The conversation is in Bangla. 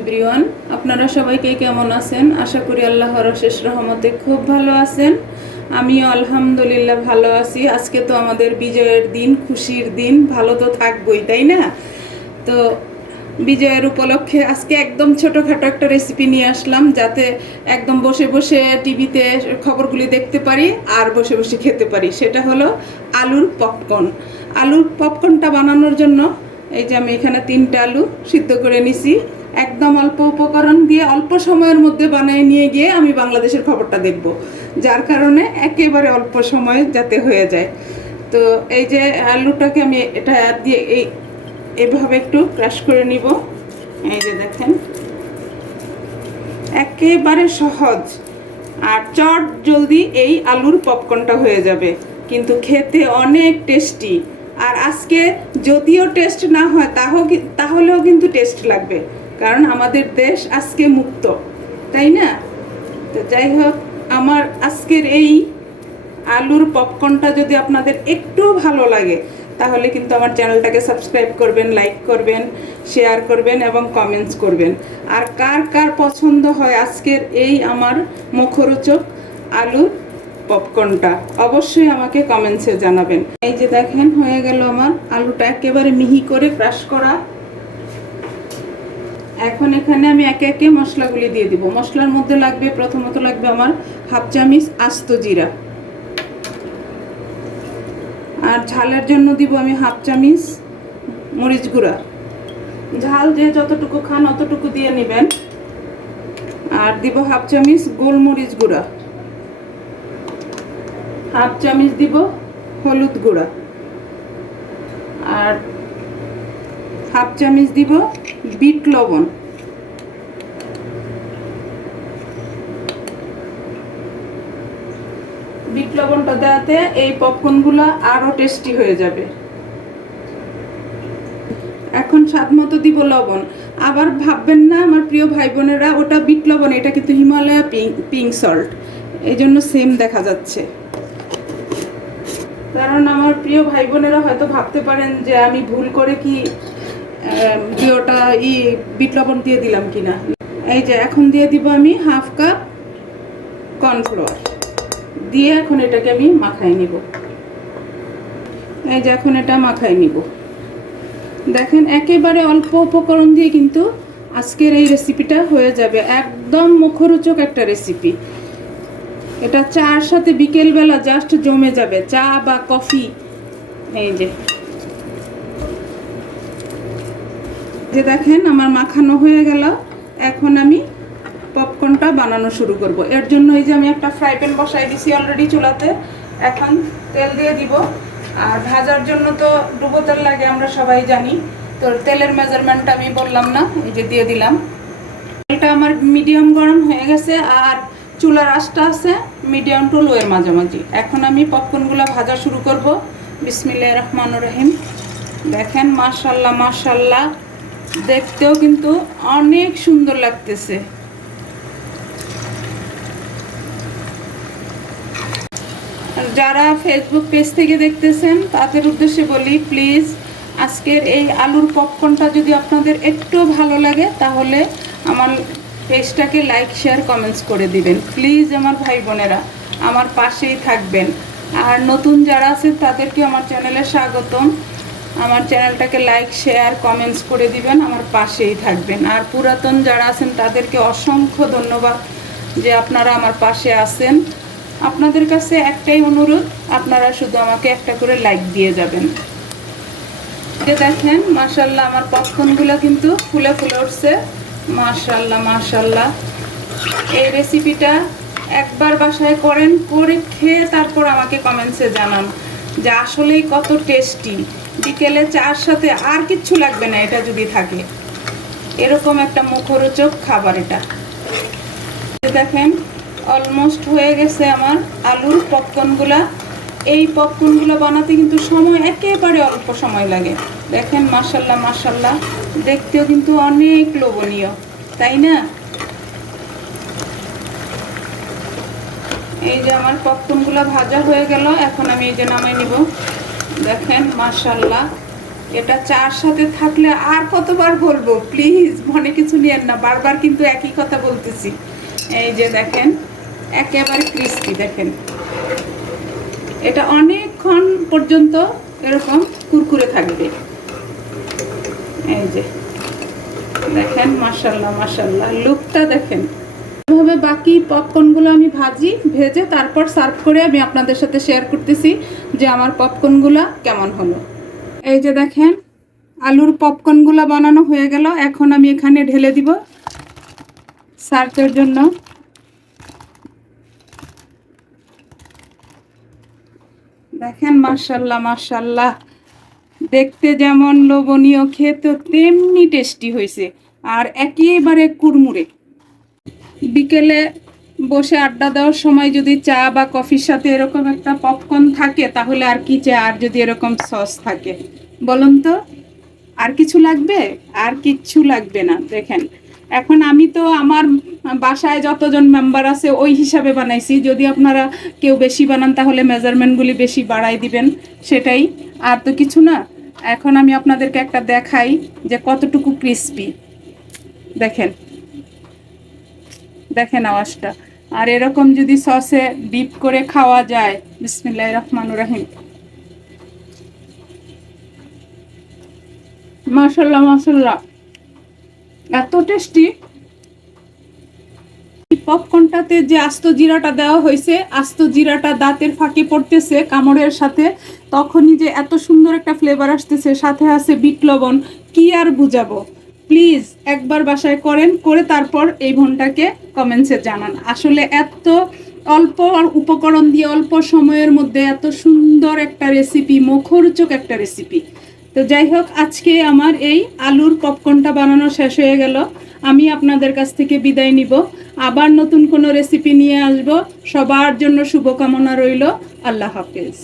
এভরিওয়ান আপনারা সবাইকে কেমন আছেন? আশা করি আল্লাহর শেষ রহমতে খুব ভালো আছেন। আমিও আলহামদুলিল্লাহ ভালো আছি। আজকে তো আমাদের বিজয়ের দিন, খুশির দিন। ভালো তো থাকবই, তাই না? তো বিজয়ের উপলক্ষে আজকে একদম ছোটোখাটো একটা রেসিপি নিয়ে আসলাম, যাতে একদম বসে বসে টিভিতে খবরগুলি দেখতে পারি আর বসে বসে খেতে পারি। সেটা হলো আলুর পপকর্ন আলুর পপকর্নটা বানানোর জন্য এই যে আমি এখানে তিনটা আলু সিদ্ধ করে নিছি। একদম অল্প উপকরণ দিয়ে অল্প সময়ের মধ্যে বানিয়ে নিয়ে গিয়ে আমি বাংলাদেশের খবরটা দেখব। যার কারণে একেবারে অল্প সময় যাতে হয়ে যায়। তো এই যে আলুটাকে আমি এটা দিয়ে এই এভাবে একটু ক্রাশ করে নিব। এই যে দেখেন। একেবারে সহজ। আর চট জলদি এই আলুর পপকর্নটা হয়ে যাবে। কিন্তু খেতে অনেক টেস্টি আর আজকে যদিও টেস্ট না হয়, তাহও কি- তাহলেও কিন্তু টেস্ট লাগবে। কারণ আমাদের দেশ আজকে মুক্ত, তাই না? তো যাই হোক, আমার আজকের এই আলুর পপকর্নটা যদি আপনাদের একটু ভালো লাগে, তাহলে কিন্তু আমার চ্যানেলটাকে সাবস্ক্রাইব করবেন লাইক করবেন শেয়ার করবেন এবং কমেন্টস করবেন। আর কার কার পছন্দ হয় আজকের এই আমার মুখরোচক আলুর? পপকর্নটা অবশ্যই আমাকে কমেন্টসে জানাবেন। এই যে দেখেন, হয়ে গেল আমার আলুটা একেবারে মিহি করে ক্রাশ করা। এখন এখানে আমি একে একে মশলাগুলি দিয়ে দিব। মশলার মধ্যে লাগবে, প্রথমত লাগবে আমার হাফ চামিচ আস্ত জিরা। আর ঝালের জন্য দিব আমি হাফ চামিচ মরিচ গুঁড়া। ঝাল যে যতটুকু খান অতটুকু দিয়ে নেবেন। আর দিব হাফ চামিচ গোলমরিচ গুঁড়া। হাফ চামিচ দিব, হলুদ গুঁড়া। আর হাফ চামিচ দিব বিট লবণ। বিট লবণটা দেওয়াতে এই পপকর্নগুলো আরও টেস্টি হয়ে যাবে। এখন স্বাদ মতো দিব লবণ। আবার ভাববেন না, আমার প্রিয় ভাই বোনেরা ওটা বিট লবণ, এটা কিন্তু হিমালয়া পিঙ্ক পিঙ্ক সল্ট। এই জন্য সেম দেখা যাচ্ছে। কারণ আমার প্রিয় ভাই বোনেরা হয়তো ভাবতে পারেন যে আমি ভুল করে কি প্রিয়টা ই বিট লবণ দিয়ে দিলাম কিনা। এই যে এখন দিয়ে দিব আমি হাফ কাপ কর্নফ্লাওয়ার। দিয়ে এখন এটাকে আমি মাখায় নিব। এই যে এখন এটা মাখায় নিব। দেখেন একেবারে অল্প উপকরণ দিয়ে কিন্তু আজকের এই রেসিপিটা হয়ে যাবে। একদম মুখরোচক একটা রেসিপি এটা চার সাথে বিকেলবেলা জাস্ট জমে যাবে, চা বা কফি। এই যে। যে দেখেন আমার মাখানো হয়ে গেল, এখন আমি পপকর্নটা বানানো শুরু করব। এর জন্য এই যে আমি একটা ফ্রাই প্যান বসাই দিছি অলরেডি চুলাতে, এখন তেল দিয়ে দিব। আর ভাজার জন্য তো ডুবো তেল লাগে, আমরা সবাই জানি। তো তেলের মেজারমেন্টটা আমি বললাম না, এই যে দিয়ে দিলাম। তেলটা আমার মিডিয়াম গরম হয়ে গেছে, আর চুলার আঁচটা আছে মিডিয়াম টু লোয়ের মাঝামাঝি। এখন আমি পপকর্নগুলো ভাজা শুরু করব। বিসমিল্লাহ রহমান রহিম। দেখেন, মাশাল্লাহ মাশাল্লাহ। দেখতেও কিন্তু অনেক সুন্দর লাগতেছে। যারা ফেসবুক পেজ থেকে দেখতেছেন, তাদের উদ্দেশ্যে বলি প্লিজ আজকের এই আলুর পপকর্নটা যদি আপনাদের একটু ভালো লাগে, তাহলে আমার পেজটাকে লাইক শেয়ার কমেন্টস করে দিবেন। প্লিজ আমার ভাই বোনেরা, আমার পাশেই থাকবেন। আর নতুন যারা আছেন তাদেরকে আমার চ্যানেলে স্বাগতম। আমার চ্যানেলটাকে লাইক শেয়ার কমেন্টস করে দিবেন, আমার পাশেই থাকবেন। আর পুরাতন যারা আছেন, তাদেরকে অসংখ্য ধন্যবাদ যে আপনারা আমার পাশে আছেন। আপনাদের কাছে একটাই অনুরোধ, আপনারা শুধু আমাকে একটা করে লাইক দিয়ে যাবেন। দেখেন মাশাল্লাহ আমার পপকর্নগুলো কিন্তু ফুলে ফুলে উঠছে। মাশাল্লাহ মাশাল্লাহ এই রেসিপিটা একবার বাসায় করেন, করে খেয়ে তারপর আমাকে কমেন্টসে জানান যে আসলেই কত টেস্টি বিকেলে চার সাথে আর কিচ্ছু লাগবে না, এটা যদি থাকে। এরকম একটা মুখরোচক খাবার এটা। দেখেন অলমোস্ট হয়ে গেছে আমার আলুর পপকর্নগুলা এই পপকর্নগুলো বানাতে কিন্তু সময়, একেবারে অল্প সময় লাগে। দেখেন মাসাল্লাহ মাসাল্লাহ দেখতেও কিন্তু অনেক লোভনীয়, তাই না? এই যে আমার পপকর্নগুলো ভাজা হয়ে গেল, এখন আমি এই যে নামাই নিব। দেখেন মাসাল্লাহ এটা চার সাথে থাকলে আর কতবার বলব? প্লিজ, মনে কিছু নিয়েন না, বারবার কিন্তু একই কথা বলতেছি। এই যে দেখেন, একেবারে ক্রিস্পি দেখেন। এটা অনেকক্ষণ পর্যন্ত এরকম কুরকুরে থাকবে। এই যে, দেখেন মাসাল্লাহ মাসাল্লাহ লুকটা দেখেন। এভাবে বাকি পপকর্নগুলো আমি ভাজি, ভেজে তারপর সার্ভ করে আমি আপনাদের সাথে শেয়ার করতেছি যে আমার পপকর্নগুলো কেমন হলো। এই যে দেখেন, আলুর পপকর্নগুলো বানানো হয়ে গেল। এখন আমি এখানে ঢেলে দিব সার্ভের জন্য। দেখেন মার্শাল্লাহ মার্শাল্লাহ দেখতে যেমন লোভনীয় খেতে, তেমনি টেস্টি হয়েছে আর একেবারে কুড়মুড়ে। বিকেলে বসে আড্ডা দেওয়ার সময় যদি চা বা কফির সাথে এরকম একটা পপকর্ন থাকে, তাহলে আর কি চা, আর যদি এরকম সস থাকে? বলুন তো, আর কিছু লাগবে? আর কিচ্ছু লাগবে না, দেখেন। এখন আমি তো আমার বাসায় যতজন মেম্বার আছে, ওই হিসাবে বানাইছি। যদি আপনারা কেউ বেশি বানান, তাহলে মেজারমেন্টগুলি বেশি বাড়াই দিবেন, সেটাই। আর তো কিছু না। এখন আমি আপনাদেরকে একটা দেখাই যে কতটুকু ক্রিস্পি দেখেন। দেখেন আওয়াজটা। আর এরকম যদি সসে ডিপ করে খাওয়া যায় বিসমিল্লাহ রহমান রাহিম। মাসাল্লাহ মাসাল্লাহ এত টেস্টি পপকর্নটাতে যে আস্ত জিরাটা দেওয়া হয়েছে, আস্ত জিরাটা দাঁতের ফাঁকে পড়তেছে কামড়ের সাথে তখনই যে এত সুন্দর একটা ফ্লেভার আসতেছে, সাথে আছে বিট লবণ, কি আর বুঝাবো? প্লিজ একবার বাসায় করেন, করে তারপর এই ভনটাকে কমেন্টসে জানান। আসলে এত অল্প উপকরণ দিয়ে, অল্প সময়ের মধ্যে এত সুন্দর একটা রেসিপি মুখরোচক একটা রেসিপি তো যাই হোক, আজকে আমার এই আলুর পপকর্নটা বানানো শেষ হয়ে গেল। আমি আপনাদের কাছ থেকে বিদায় নিব। আবার নতুন কোনো রেসিপি নিয়ে আসব। সবার জন্য শুভকামনা রইল। আল্লাহ হাফেজ।